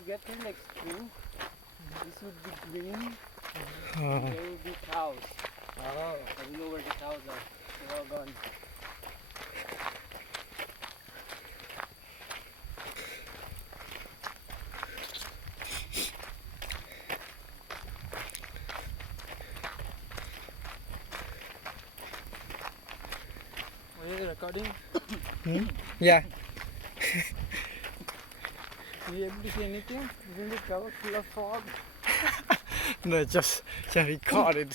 you get here like spring, this would be green. Oh. There will be cows. Oh. I don't know where the cows are. They're all gone. Are you recording? Yeah. Are you able to see anything? Isn't it covered full of fog? No, just recorded.